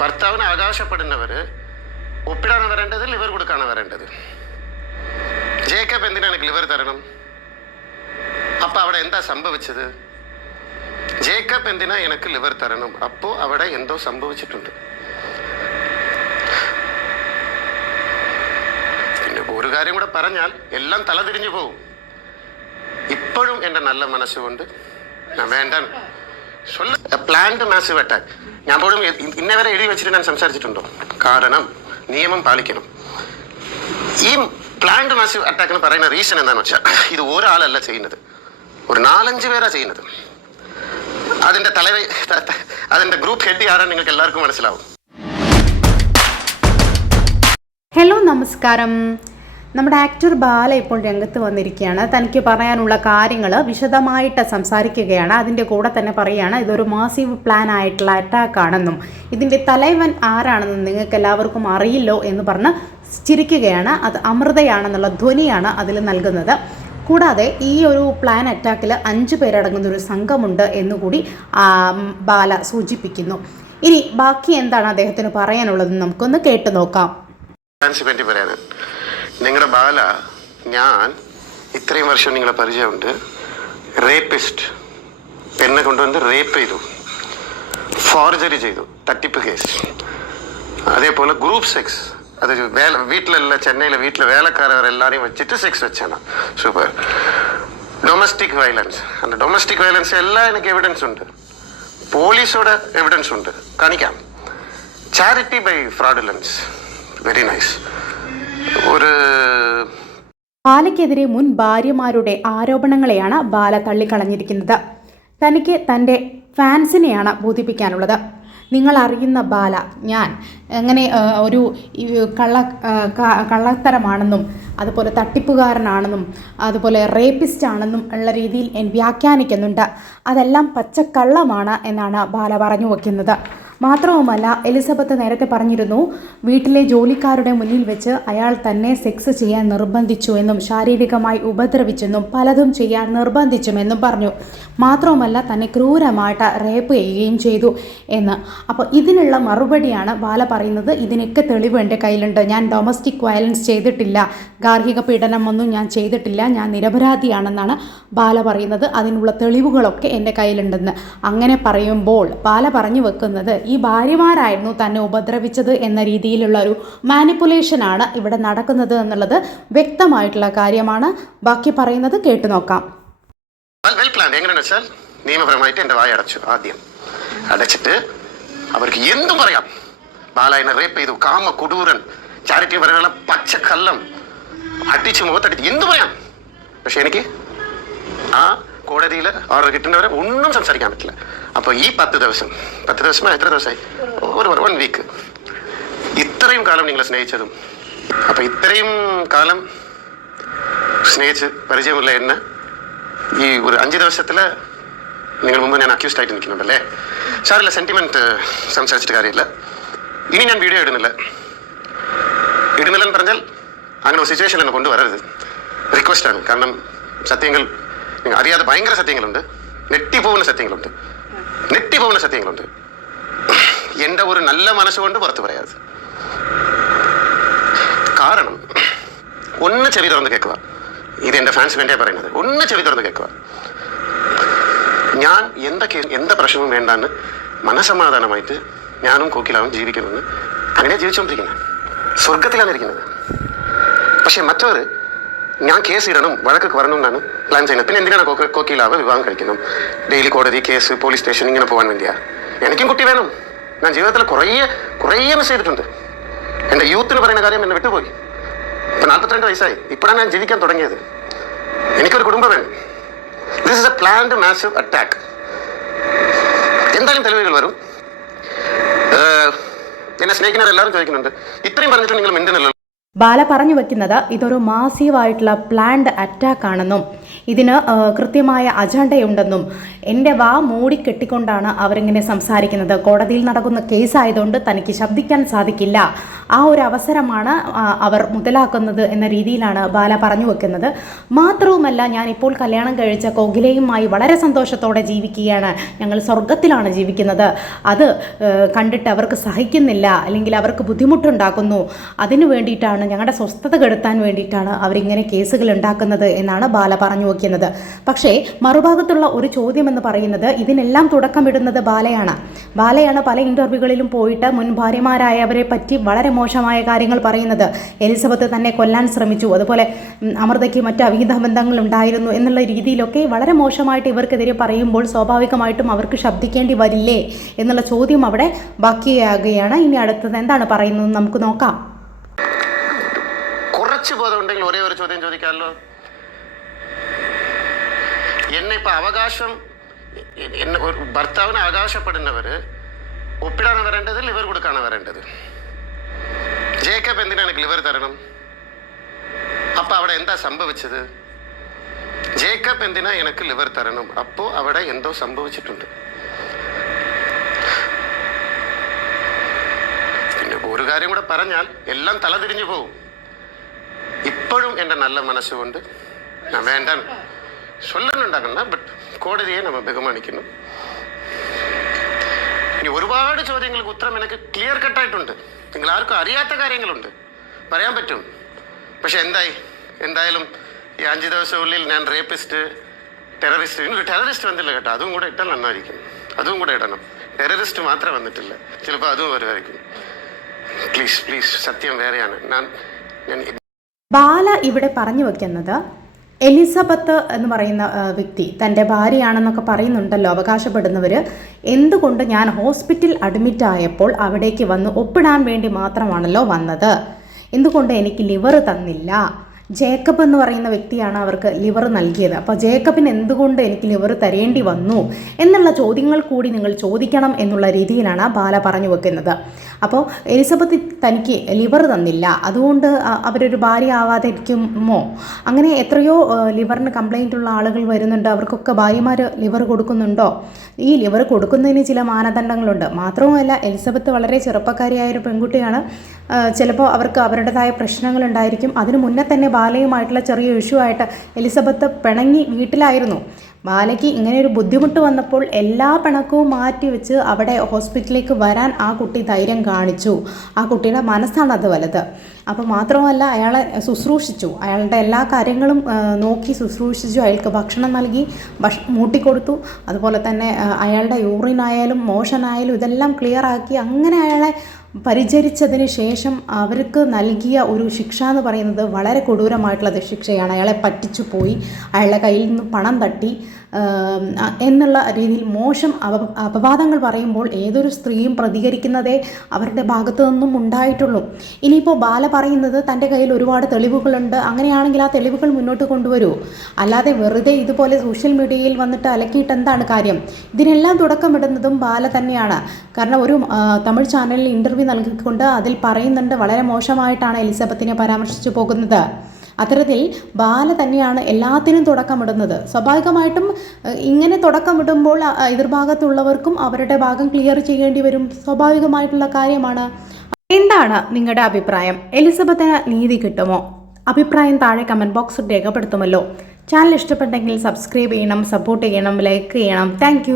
ഭർത്താവിന് അവകാശപ്പെടുന്നവർ ഒപ്പിടാണ് വരേണ്ടത്, ലിവർ കൊടുക്കാണ് വരേണ്ടത്. ജേക്കബ് എന്തിനാണ് എനിക്ക് ലിവർ തരണം? അപ്പൊ അവിടെ എന്താ സംഭവിച്ചത്? ജേക്കബ് എന്തിനാ എനിക്ക് ലിവർ തരണം? അപ്പോൾ അവിടെ എന്തോ സംഭവിച്ചിട്ടുണ്ട്. പിന്നെ ഒരു കാര്യം കൂടെ പറഞ്ഞാൽ എല്ലാം തലതിരിഞ്ഞു പോകും. ഇപ്പോഴും എൻ്റെ നല്ല മനസ്സുകൊണ്ട് ഞാൻ വേണ്ട പ്ലാൻഡ് മാസീവ് അറ്റാക്ക് ഞാൻ പോലും ഇന്നവരെ എഴുതി വെച്ചിട്ട് ഞാൻ സംസാരിച്ചിട്ടുണ്ടോ? കാരണം നിയമം പാലിക്കണം. ഈ പ്ലാൻഡ് മാസീവ് അറ്റാക്ക് എന്ന് പറയുന്ന റീസൺ എന്താണെന്ന് വെച്ചാൽ ഇത് ഒരാളല്ല ചെയ്യുന്നത്, ഒരു 4-5 പേരാ ചെയ്യുന്നത്. അതിന്റെ ഗ്രൂപ്പ് ഹെഡ് ആരാണ് നിങ്ങൾക്ക് എല്ലാവർക്കും മനസ്സിലാവും. ഹലോ, നമസ്കാരം. നമ്മുടെ ആക്ടർ ബാല ഇപ്പോൾ രംഗത്ത് വന്നിരിക്കുകയാണ്. തനിക്ക് പറയാനുള്ള കാര്യങ്ങൾ വിശദമായിട്ട് സംസാരിക്കുകയാണ്. അതിൻ്റെ കൂടെ തന്നെ പറയുകയാണ് ഇതൊരു മാസീവ് പ്ലാൻ ആയിട്ടുള്ള അറ്റാക്കാണെന്നും ഇതിൻ്റെ തലവൻ ആരാണെന്നും നിങ്ങൾക്ക് എല്ലാവർക്കും അറിയില്ലോ എന്ന് പറഞ്ഞ് ചിരിക്കുകയാണ്. അത് അമൃതയാണെന്നുള്ള ധ്വനിയാണ് അതിൽ നൽകുന്നത്. കൂടാതെ ഈ ഒരു പ്ലാൻ അറ്റാക്കിൽ 5 പേരടങ്ങുന്ന ഒരു സംഘമുണ്ട് എന്നുകൂടി ബാല സൂചിപ്പിക്കുന്നു. ഇനി ബാക്കി എന്താണ് അദ്ദേഹത്തിന് പറയാനുള്ളതെന്ന് നമുക്കൊന്ന് കേട്ടു നോക്കാം. നിങ്ങളുടെ ബാല, ഞാൻ ഇത്രയും വർഷം നിങ്ങളെ പരിചയമുണ്ട്. റേപ്പിസ്റ്റ്, പെണ്ണെ കൊണ്ടുവന്ന് റേപ്പ് ചെയ്തു, ഫോർജറി ചെയ്തു, തട്ടിപ്പ് കേസ്. അതേപോലെ ഗ്രൂപ്പ് സെക്സ്, അത് വീട്ടിലല്ല, ചെന്നൈയിലെ വീട്ടിലെ വേലക്കാരവരെല്ലാരെയും വെച്ചിട്ട് സെക്സ് വെച്ചാണ്. സൂപ്പർ. ഡൊമസ്റ്റിക് വയലൻസ്, அந்த ഡൊമസ്റ്റിക് വയലൻസ് എല്ലാം എനിക്ക് എവിഡൻസ് ഉണ്ട്, പോലീസോടെ എവിഡൻസ് ഉണ്ട്, കാണിക്കാം. Charity by fraudulence, very nice. ബാലയ്ക്കെതിരെ മുൻ ഭാര്യമാരുടെ ആരോപണങ്ങളെയാണ് ബാല തള്ളിക്കളഞ്ഞിരിക്കുന്നത്. തനിക്ക് തൻ്റെ ഫാൻസിനെയാണ് ബോധിപ്പിക്കാനുള്ളത്. നിങ്ങൾ അറിയുന്ന ബാല ഞാൻ അങ്ങനെ ഒരു കള്ളത്തരമാണെന്നും അതുപോലെ തട്ടിപ്പുകാരനാണെന്നും അതുപോലെ റേപ്പിസ്റ്റ് ആണെന്നും ഉള്ള രീതിയിൽ വ്യാഖ്യാനിക്കുന്നുണ്ട്. അതെല്ലാം പച്ചക്കള്ളമാണ് എന്നാണ് ബാല പറഞ്ഞു വയ്ക്കുന്നത്. മാത്രവുമല്ല, എലിസബത്ത് നേരത്തെ പറഞ്ഞിരുന്നു വീട്ടിലെ ജോലിക്കാരുടെ മുന്നിൽ വെച്ച് അയാൾ തന്നെ സെക്സ് ചെയ്യാൻ നിർബന്ധിച്ചു എന്നും ശാരീരികമായി ഉപദ്രവിച്ചെന്നും പലതും ചെയ്യാൻ നിർബന്ധിച്ചുമെന്നും പറഞ്ഞു. മാത്രവുമല്ല, തന്നെ ക്രൂരമായിട്ട് റേപ്പ് ചെയ്യുകയും ചെയ്തു എന്ന്. അപ്പോൾ ഇതിനുള്ള മറുപടിയാണ് ബാല പറയുന്നത്. ഇതിനൊക്കെ തെളിവ് എൻ്റെ കയ്യിലുണ്ട്, ഞാൻ ഡൊമസ്റ്റിക് വയലൻസ് ചെയ്തിട്ടില്ല, ഗാർഹിക പീഡനമൊന്നും ഞാൻ ചെയ്തിട്ടില്ല, ഞാൻ നിരപരാധിയാണെന്നാണ് ബാല പറയുന്നത്. അതിനുള്ള തെളിവുകളൊക്കെ എൻ്റെ കയ്യിലുണ്ടെന്ന്. അങ്ങനെ പറയുമ്പോൾ ബാല പറഞ്ഞു വെക്കുന്നത് ഈ ഭാര്യമാരായിരുന്നു തന്നെ ഉപദ്രവിച്ചത് എന്ന രീതിയിലുള്ള ഒരു മാനിപ്പുലേഷനാണ് ഇവിടെ നടക്കുന്നത് എന്നുള്ളത് വ്യക്തമായിട്ടുള്ള കാര്യമാണ്. ബാക്കി പറയുന്നത് കേട്ടു നോക്കാം. എങ്ങനെയാണെന്ന് വെച്ചാൽ നിയമപരമായിട്ട് എന്റെ വായ അടച്ചു. ആദ്യം അടച്ചിട്ട് അവർക്ക് എന്തും പറയാം. ബാലനെ റേപ്പ് ചെയ്തു, കാമ കൊടൂരൻ, ചാരിറ്റി പറയാനുള്ള പച്ചക്കള്ളം, അടിച്ച് മുഖത്തടിച്ച് എന്തു പറയാം. പക്ഷെ എനിക്ക് ആ കോടതിയിൽ ഓർഡർ കിട്ടുന്നവരെ ഒന്നും സംസാരിക്കാൻ പറ്റില്ല. അപ്പോൾ ഈ 10 ദിവസം എത്ര ദിവസമായി, ഒരു 1 വീക്ക്, ഇത്രയും കാലം നിങ്ങളെ സ്നേഹിച്ചതും, അപ്പൊ ഇത്രയും കാലം സ്നേഹിച്ച് പരിചയമുള്ള എന്നെ ഈ ഒരു 5 ദിവസത്തില് നിങ്ങൾ മുമ്പ് ഞാൻ അക്യൂസ്ഡ് ആയിട്ട് നിൽക്കുന്നുണ്ടല്ലേ. സാറില്ല, സെന്റിമെന്റ് സംസാരിച്ചിട്ട് കാര്യമില്ല. ഇനി ഞാൻ വീഡിയോ ഇടുന്നില്ലെന്ന് പറഞ്ഞാൽ അങ്ങനെ ഒരു സിറ്റുവേഷൻ എന്നെ കൊണ്ടുവരരുത്. റിക്വസ്റ്റ് ആണ്. കാരണം സത്യങ്ങൾ അറിയാതെ ഭയങ്കര സത്യങ്ങളുണ്ട്, നെട്ടിപ്പോകുന്ന സത്യങ്ങളുണ്ട്. എൻ്റെ ഒരു നല്ല മനസ്സുകൊണ്ട് പുറത്ത് പറയാതെ. കാരണം ഒന്ന് ചെവി തുറന്ന് കേൾക്കുക. ഇത് എൻ്റെ ഫാൻസ് വേണ്ടിയാ പറയുന്നത്. ഒന്ന് ചെവി തുറന്ന് കേൾക്കുക. ഞാൻ എന്ത പ്രശ്നവും വേണ്ടാന്ന് മനസമാധാനമായിട്ട് ഞാനും കോക്കിലാവും ജീവിക്കണമെന്ന് അങ്ങനെ ജീവിച്ചുകൊണ്ടിരിക്കുന്നത്. സ്വർഗത്തിലാണ് ഇരിക്കുന്നത്. പക്ഷെ മറ്റവർ ഞാൻ കേസ് ഇടണം, വഴക്ക് വരണം എന്നാണ് പ്ലാൻ ചെയ്യുന്നത്. പിന്നെ എന്തിനാണ് കോക്കിലാവ് വിവാഹം കഴിക്കണം? ഡെയിലി കോടതി, കേസ്, പോലീസ് സ്റ്റേഷൻ ഇങ്ങനെ പോകാൻ വേണ്ടിയാ? എനിക്കും കുട്ടി വേണം. ഞാൻ ജീവിതത്തിൽ കുറേ മിസ് ചെയ്തിട്ടുണ്ട്. എൻ്റെ യൂത്തിന് പറയുന്ന കാര്യം എന്നെ വിട്ടുപോയി. ഇപ്പം 42 വയസ്സായി. ഇപ്പോഴാണ് ഞാൻ ജീവിക്കാൻ തുടങ്ങിയത്. എനിക്കൊരു കുടുംബം വേണം. This is A planned massive attack. എന്തായാലും തെളിവുകൾ വരും. എന്നെ സ്നേഹിക്കുന്നവരെല്ലാവരും ചോദിക്കുന്നുണ്ട്, ഇത്രയും പറഞ്ഞിട്ട് നിങ്ങൾ മിണ്ടുന്നില്ലല്ലോ. ബാല പറഞ്ഞു വയ്ക്കുന്നത് ഇതൊരു മാസീവായിട്ടുള്ള പ്ലാൻഡ് അറ്റാക്കാണെന്നും ഇതിന് കൃത്യമായ അജണ്ടയുണ്ടെന്നും എൻ്റെ വാ മൂടിക്കെട്ടിക്കൊണ്ടാണ് അവരിങ്ങനെ സംസാരിക്കുന്നത്. കോടതിയിൽ നടക്കുന്ന കേസായതുകൊണ്ട് തനിക്ക് ശബ്ദിക്കാൻ സാധിക്കില്ല, ആ ഒരു അവസരമാണ് അവർ മുതലാക്കുന്നത് എന്ന രീതിയിലാണ് ബാല പറഞ്ഞു വെക്കുന്നത്. മാത്രവുമല്ല, ഞാനിപ്പോൾ കല്യാണം കഴിച്ച കോകിലയുമായി വളരെ സന്തോഷത്തോടെ ജീവിക്കുകയാണ്, ഞങ്ങൾ സ്വർഗത്തിലാണ് ജീവിക്കുന്നത്, അത് കണ്ടിട്ട് അവർക്ക് സഹിക്കുന്നില്ല, അല്ലെങ്കിൽ അവർക്ക് ബുദ്ധിമുട്ടുണ്ടാക്കുന്നു, അതിനു വേണ്ടിയിട്ടാണ്, ഞങ്ങളുടെ സ്വസ്ഥത കെടുത്താൻ വേണ്ടിയിട്ടാണ് അവരിങ്ങനെ കേസുകൾ ഉണ്ടാക്കുന്നത് എന്നാണ് ബാല പറഞ്ഞു വയ്ക്കുന്നത്. പക്ഷേ മറുഭാഗത്തുള്ള ഒരു ചോദ്യം എന്ന് പറയുന്നത്, ഇതിനെല്ലാം തുടക്കമിടുന്നത് ബാലയാണ് പല ഇൻ്റർവ്യൂകളിലും പോയിട്ട് മുൻ ഭാര്യമാരായവരെ പറ്റി വളരെ മോശമായ കാര്യങ്ങൾ പറയുന്നത്. എലിസബത്ത് തന്നെ കൊല്ലാൻ ശ്രമിച്ചു, അതുപോലെ അമൃതയ്ക്ക് മറ്റ് അവിഹിത ബന്ധങ്ങൾ ഉണ്ടായിരുന്നു എന്നുള്ള രീതിയിലൊക്കെ വളരെ മോശമായിട്ട് ഇവർക്കെതിരെ പറയുമ്പോൾ സ്വാഭാവികമായിട്ടും അവർക്ക് ശബ്ദിക്കേണ്ടി വരില്ലേ എന്നുള്ള ചോദ്യം അവിടെ ബാക്കിയാകുകയാണ്. ഇനി അടുത്തത് എന്താണ് പറയുന്നത് നമുക്ക് നോക്കാം. കുറച്ച് ബോധമുണ്ടെങ്കിൽ ഒരേ ഒരു ചോദ്യം ചോദിക്കാമല്ലോ. എന്നെ ഇപ്പൊ അവകാശം, എന്നെ ഒരു ഭർത്താവിന് അവകാശപ്പെടുന്നവര് ഒപ്പിടാണ് വരേണ്ടത്, ലിവർ കൊടുക്കാണ് വരേണ്ടത്. ജേക്കബ് എന്തിനാണ് എനിക്ക് ലിവർ തരണം? അപ്പൊ അവിടെ എന്താ സംഭവിച്ചത്? ജേക്കബ് എന്തിനാ എനിക്ക് ലിവർ തരണം? അപ്പോ അവിടെ എന്തോ സംഭവിച്ചിട്ടുണ്ട്. പിന്നെ ഒരു കാര്യം കൂടെ പറഞ്ഞാൽ എല്ലാം തലതിരിഞ്ഞു പോകും. ഇപ്പോഴും എൻ്റെ നല്ല മനസ്സുകൊണ്ട് ഞാൻ വേണ്ട ചൊല്ലുന്നുണ്ടാക്കുന്ന, ബട്ട് കോടതിയെ നമ്മൾ ബഹുമാനിക്കുന്നു. ഇനി ഒരുപാട് ചോദ്യങ്ങൾക്ക് ഉത്തരം എനിക്ക് ക്ലിയർ കട്ടായിട്ടുണ്ട്. നിങ്ങൾ ആർക്കും അറിയാത്ത കാര്യങ്ങളുണ്ട്, പറയാൻ പറ്റും. പക്ഷെ എന്തായാലും ഈ 5 ദിവസത്തിനുള്ളിൽ ഞാൻ റേപ്പിസ്റ്റ്, ടെററിസ്റ്റ് വന്നില്ല കേട്ടോ. അതും കൂടെ ഇട്ടാൽ നന്നായിരിക്കും, അതും കൂടെ ഇടണം. ടെററിസ്റ്റ് മാത്രം വന്നിട്ടില്ല, ചിലപ്പോൾ അതും വരുമായിരിക്കും. പ്ലീസ് സത്യം വേറെയാണ്. ഞാൻ ബാല ഇവിടെ പറഞ്ഞു വയ്ക്കുന്നത്, എലിസബത്ത് എന്ന് പറയുന്ന വ്യക്തി തൻ്റെ ഭാര്യയാണെന്നൊക്കെ പറയുന്നുണ്ടല്ലോ അവകാശപ്പെടുന്നവർ, എന്തുകൊണ്ട് ഞാൻ ഹോസ്പിറ്റൽ അഡ്മിറ്റ് ആയപ്പോൾ അവിടേക്ക് വന്ന് ഒപ്പിടാൻ വേണ്ടി മാത്രമാണല്ലോ വന്നത്, എന്തുകൊണ്ട് എനിക്ക് ലിവർ തന്നില്ല? ജേക്കബ് എന്ന് പറയുന്ന വ്യക്തിയാണ് അവർക്ക് ലിവർ നൽകിയത്. അപ്പോൾ ജേക്കബിന് എന്തുകൊണ്ട് എനിക്ക് ലിവർ തരേണ്ടി വന്നു എന്നുള്ള ചോദ്യങ്ങൾ കൂടി നിങ്ങൾ ചോദിക്കണം എന്നുള്ള രീതിയിലാണ് ബാല പറഞ്ഞു വെക്കുന്നത്. അപ്പോൾ എലിസബത്ത് തനിക്ക് ലിവർ തന്നില്ല, അതുകൊണ്ട് അവരൊരു ഭാര്യ ആവാതെ ഇരിക്കുമോ? അങ്ങനെ എത്രയോ ലിവറിന് കംപ്ലൈൻ്റ് ഉള്ള ആളുകൾ വരുന്നുണ്ട്, അവർക്കൊക്കെ ഭാര്യമാർ ലിവർ കൊടുക്കുന്നുണ്ടോ? ഈ ലിവർ കൊടുക്കുന്നതിന് ചില മാനദണ്ഡങ്ങളുണ്ട്. മാത്രവുമല്ല, എലിസബത്ത് വളരെ ചെറുപ്പക്കാരിയായൊരു പെൺകുട്ടിയാണ്. ചിലപ്പോൾ അവർക്ക് അവരുടേതായ പ്രശ്നങ്ങളുണ്ടായിരിക്കും. അതിനു മുന്നേ തന്നെ ബാലയുമായിട്ടുള്ള ചെറിയ ഇഷ്യൂ ആയിട്ട് എലിസബത്ത് പിണങ്ങി വീട്ടിലായിരുന്നു. ബാലയ്ക്ക് ഇങ്ങനെ ഒരു ബുദ്ധിമുട്ട് വന്നപ്പോൾ എല്ലാ പിണക്കവും മാറ്റി വെച്ച് അവിടെ ഹോസ്പിറ്റലിലേക്ക് വരാൻ ആ കുട്ടി ധൈര്യം കാണിച്ചു. ആ കുട്ടിയുടെ മനസ്സാണ് അത് വലുത്. അപ്പോൾ മാത്രമല്ല, അയാളെ ശുശ്രൂഷിച്ചു, അയാളുടെ എല്ലാ കാര്യങ്ങളും നോക്കി ശുശ്രൂഷിച്ചു, അയാൾക്ക് ഭക്ഷണം നൽകി, മൂട്ടിക്കൊടുത്തു. അതുപോലെ തന്നെ അയാളുടെ യൂറിനായാലും മോഷനായാലും ഇതെല്ലാം ക്ലിയറാക്കി അങ്ങനെ അയാളെ പരിചരിച്ചതിന് ശേഷം അവർക്ക് നൽകിയ ഒരു ശിക്ഷ എന്ന് പറയുന്നത് വളരെ കൊടൂരമായിട്ടുള്ള ശിക്ഷയാണ്. അയാളെ പറ്റിച്ചു പോയി, അയാളുടെ കയ്യിൽ നിന്ന് പണം തട്ടി എന്നുള്ള രീതിയിൽ മോശം അപവാദങ്ങൾ പറയുമ്പോൾ ഏതൊരു സ്ത്രീയും പ്രതികരിക്കുന്നതേ അവരുടെ ഭാഗത്തു നിന്നും ഉണ്ടായിട്ടുള്ളൂ. ഇനിയിപ്പോൾ ബാല പറയുന്നത് തൻ്റെ കയ്യിൽ ഒരുപാട് തെളിവുകളുണ്ട്, അങ്ങനെയാണെങ്കിൽ ആ തെളിവുകൾ മുന്നോട്ട് കൊണ്ടുവരൂ, അല്ലാതെ വെറുതെ ഇതുപോലെ സോഷ്യൽ മീഡിയയിൽ വന്നിട്ട് അലക്കിയിട്ട് എന്താണ് കാര്യം? ഇതിനെല്ലാം തുടക്കമിടുന്നതും ബാല തന്നെയാണ്. കാരണം ഒരു തമിഴ് ചാനലിൽ ഇൻ്റർവ്യൂ നൽകിക്കൊണ്ട് അതിൽ പറയുന്നുണ്ട്, വളരെ മോശമായിട്ടാണ് എലിസബത്തിനെ പരാമർശിച്ചു പോകുന്നത്. അത്തരത്തിൽ ബാല തന്നെയാണ് എല്ലാത്തിനും തുടക്കമിടുന്നത്. സ്വാഭാവികമായിട്ടും ഇങ്ങനെ തുടക്കമിടുമ്പോൾ എതിർഭാഗത്തുള്ളവർക്കും അവരുടെ ഭാഗം ക്ലിയർ ചെയ്യേണ്ടി വരും, സ്വാഭാവികമായിട്ടുള്ള കാര്യമാണ്. എന്താണ് നിങ്ങളുടെ അഭിപ്രായം? എലിസബത്തിന് നീതി കിട്ടുമോ? അഭിപ്രായം താഴെ കമൻറ്റ് ബോക്സിൽ രേഖപ്പെടുത്തുമല്ലോ. ചാനൽ ഇഷ്ടപ്പെട്ടെങ്കിൽ സബ്സ്ക്രൈബ് ചെയ്യണം, സപ്പോർട്ട് ചെയ്യണം, ലൈക്ക് ചെയ്യണം. താങ്ക്